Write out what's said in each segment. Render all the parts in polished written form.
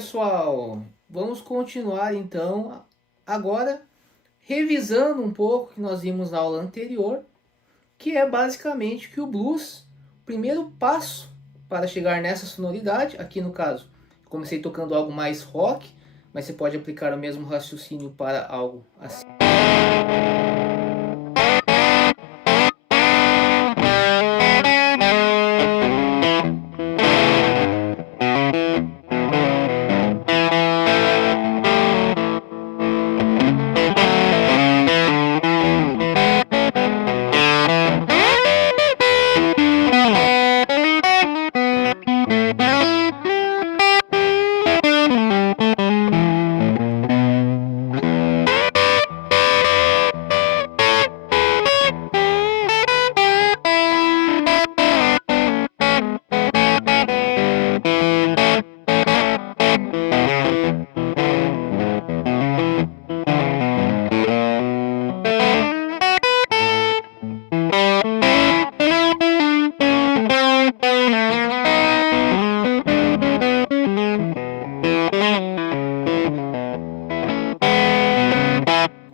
pessoal, vamos continuar então agora revisando um pouco o que nós vimos na aula anterior, que é basicamente que o blues, o primeiro passo para chegar nessa sonoridade, aqui no caso, comecei tocando algo mais rock, mas você pode aplicar o mesmo raciocínio para algo assim.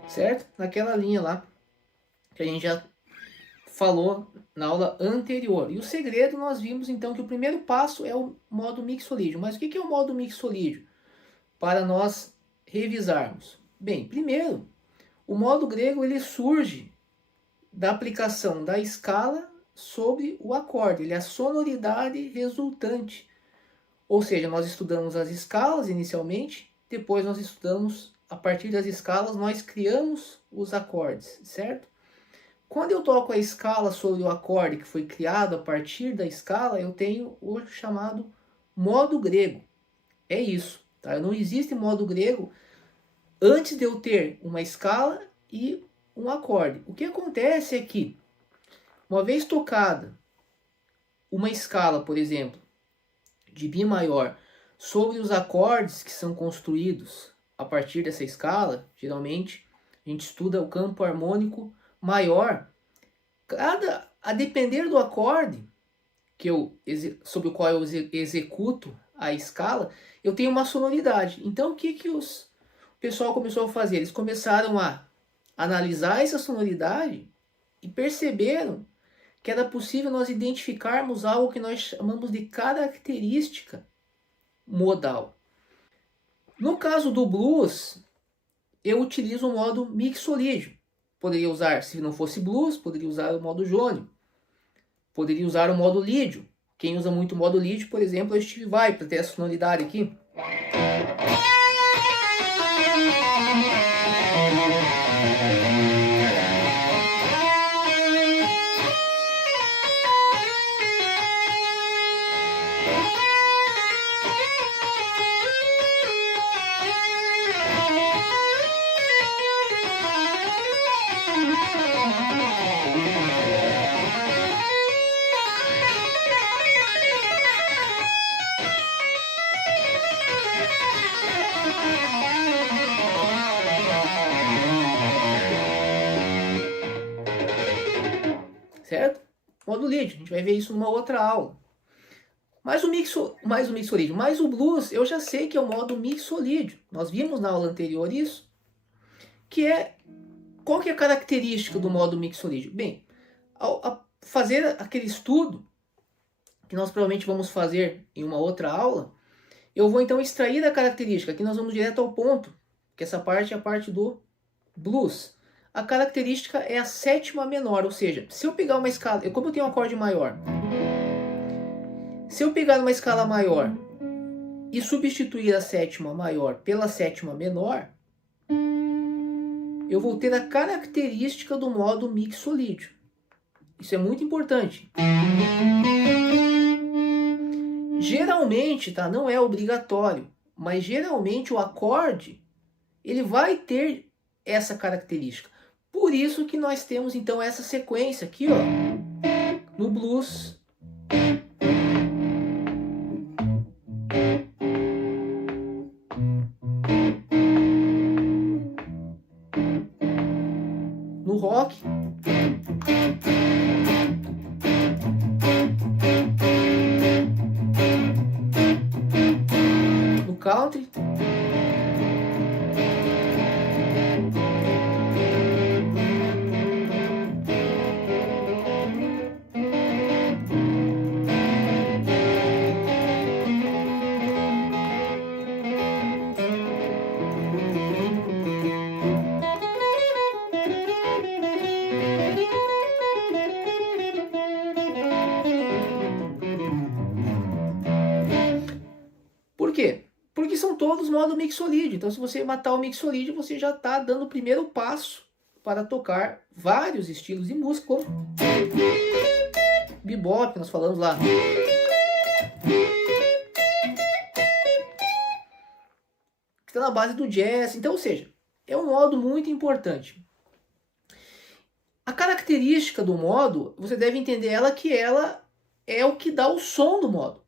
Certo? Naquela linha lá que a gente já falou na aula anterior. E o segredo nós vimos então que o primeiro passo é o modo mixolídio. Mas o que é o modo mixolídio? Para nós revisarmos. Bem, primeiro, o modo grego ele surge da aplicação da escala sobre o acorde. Ele é a sonoridade resultante. Ou seja, nós estudamos as escalas inicialmente, depois nós estudamos, a partir das escalas, nós criamos os acordes, certo? Quando eu toco a escala sobre o acorde que foi criado a partir da escala, eu tenho o chamado modo grego. É isso, tá? Não existe modo grego antes de eu ter uma escala e um acorde. O que acontece é que, uma vez tocada uma escala, por exemplo, de Mi maior, sobre os acordes que são construídos a partir dessa escala, geralmente a gente estuda o campo harmônico maior. A depender do acorde sobre o qual eu executo a escala, eu tenho uma sonoridade. Então o que o pessoal começou a fazer? Eles começaram a analisar essa sonoridade e perceberam que era possível nós identificarmos algo que nós chamamos de característica modal. No caso do blues, eu utilizo o modo mixolídio. Poderia usar, se não fosse blues, poderia usar o modo jônio. Poderia usar o modo lídio. Quem usa muito o modo lídio, por exemplo, é o Steve Vai, para ter essa sonoridade aqui. Certo? Modo lídio, a gente vai ver isso numa outra aula. Mas o mixolídio, mas o blues, eu já sei que é o modo mixolídio. Nós vimos na aula anterior isso. Qual que é a característica do modo mixolídio? Bem, ao fazer aquele estudo, que nós provavelmente vamos fazer em uma outra aula, eu vou então extrair a característica. Aqui nós vamos direto ao ponto, que essa parte é a parte do blues. A característica é a sétima menor, ou seja, se eu pegar uma escala, como eu tenho um acorde maior, se eu pegar uma escala maior e substituir a sétima maior pela sétima menor, eu vou ter a característica do modo mixolídio. Isso é muito importante. Geralmente, tá? Não é obrigatório, mas geralmente o acorde ele vai ter essa característica. Por isso que nós temos então essa sequência aqui, ó, no blues. No rock. No country. todos os modos mixolídio. Então, se você matar o mixolídio, você já está dando o primeiro passo para tocar vários estilos de música, como bebop, que nós falamos lá. Que está na base do jazz. Então, ou seja, é um modo muito importante. A característica do modo, você deve entender ela que ela é o que dá o som do modo.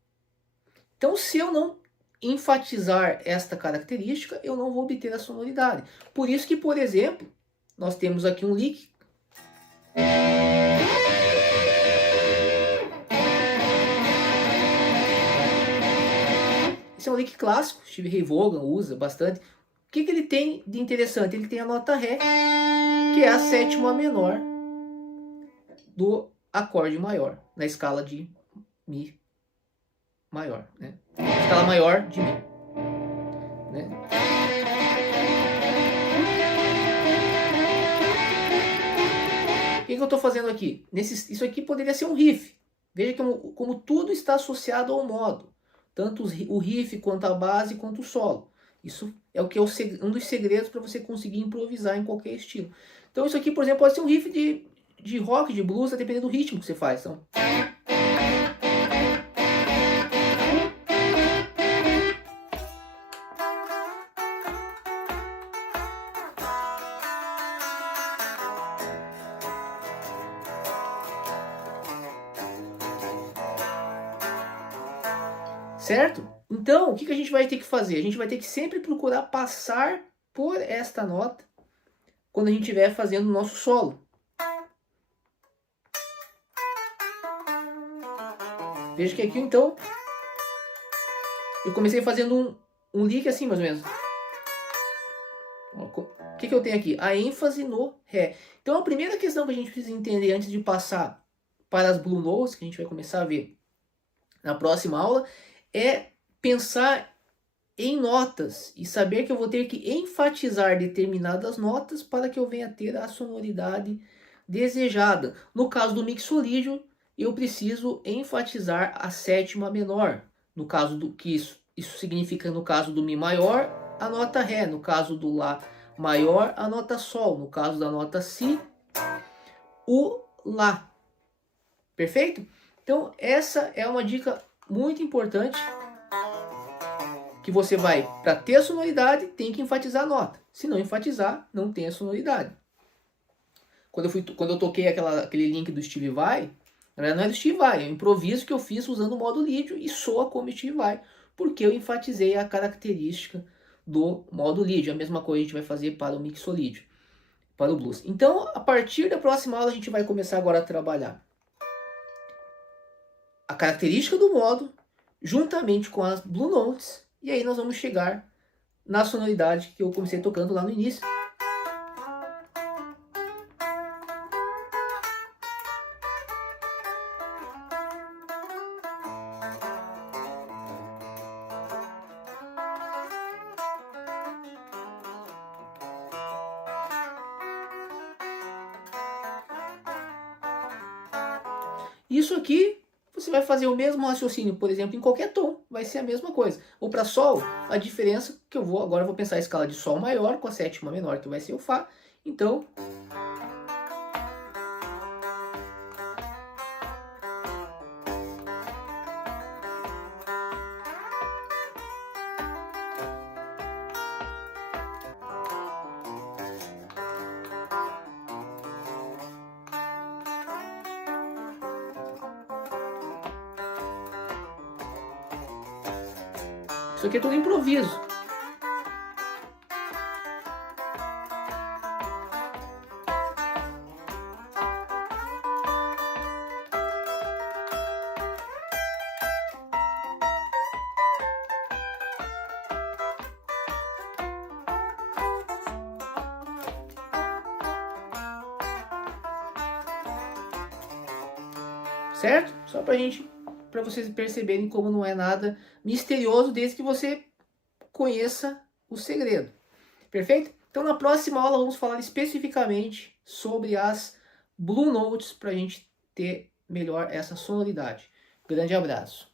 Então, se eu não enfatizar esta característica, eu não vou obter a sonoridade. Por isso que, por exemplo, nós temos aqui um lick. Esse é um lick clássico, Stevie Ray Vaughan usa bastante. O que ele tem de interessante? Ele tem a nota Ré, que é a sétima menor do acorde maior, na escala de Mi maior, né? Escala maior de Mi, né? O que eu estou fazendo aqui? Isso aqui poderia ser um riff. Veja como tudo está associado ao modo. Tanto o riff, quanto a base, quanto o solo. Isso é o que é um dos segredos para você conseguir improvisar em qualquer estilo. Então isso aqui, por exemplo, pode ser um riff de rock, de blues, dependendo do ritmo que você faz. Então, certo? Então, o que a gente vai ter que fazer? A gente vai ter que sempre procurar passar por esta nota quando a gente estiver fazendo o nosso solo. Veja que aqui, então, eu comecei fazendo um lick assim, mais ou menos. O que eu tenho aqui? A ênfase no Ré. Então, a primeira questão que a gente precisa entender antes de passar para as Blue Notes, que a gente vai começar a ver na próxima aula, é pensar em notas e saber que eu vou ter que enfatizar determinadas notas para que eu venha a ter a sonoridade desejada. No caso do mixolídio, eu preciso enfatizar a sétima menor. No caso do que isso significa, no caso do Mi maior, a nota Ré. No caso do Lá maior, a nota Sol. No caso da nota Si, o Lá. Perfeito? Então essa é uma dica muito importante, que você vai, para ter a sonoridade, tem que enfatizar a nota. Se não enfatizar, não tem a sonoridade. Quando eu toquei aquele link do Steve Vai, na verdade não é do Steve Vai, é um improviso que eu fiz usando o modo lídio e soa como Steve Vai, porque eu enfatizei a característica do modo lídio. A mesma coisa a gente vai fazer para o mixolídio, para o blues. Então, a partir da próxima aula, a gente vai começar agora a trabalhar a característica do modo, juntamente com as Blue Notes, e aí nós vamos chegar na sonoridade que eu comecei tocando lá no início. Isso aqui, você vai fazer o mesmo raciocínio, por exemplo, em qualquer tom, vai ser a mesma coisa. Ou para Sol, a diferença que agora eu vou pensar a escala de Sol maior com a sétima menor, que vai ser o Fá. Então, isso aqui é tudo improviso. Certo? Só para vocês perceberem como não é nada misterioso, desde que você conheça o segredo. Perfeito? Então na próxima aula vamos falar especificamente sobre as Blue Notes para a gente ter melhor essa sonoridade. Grande abraço.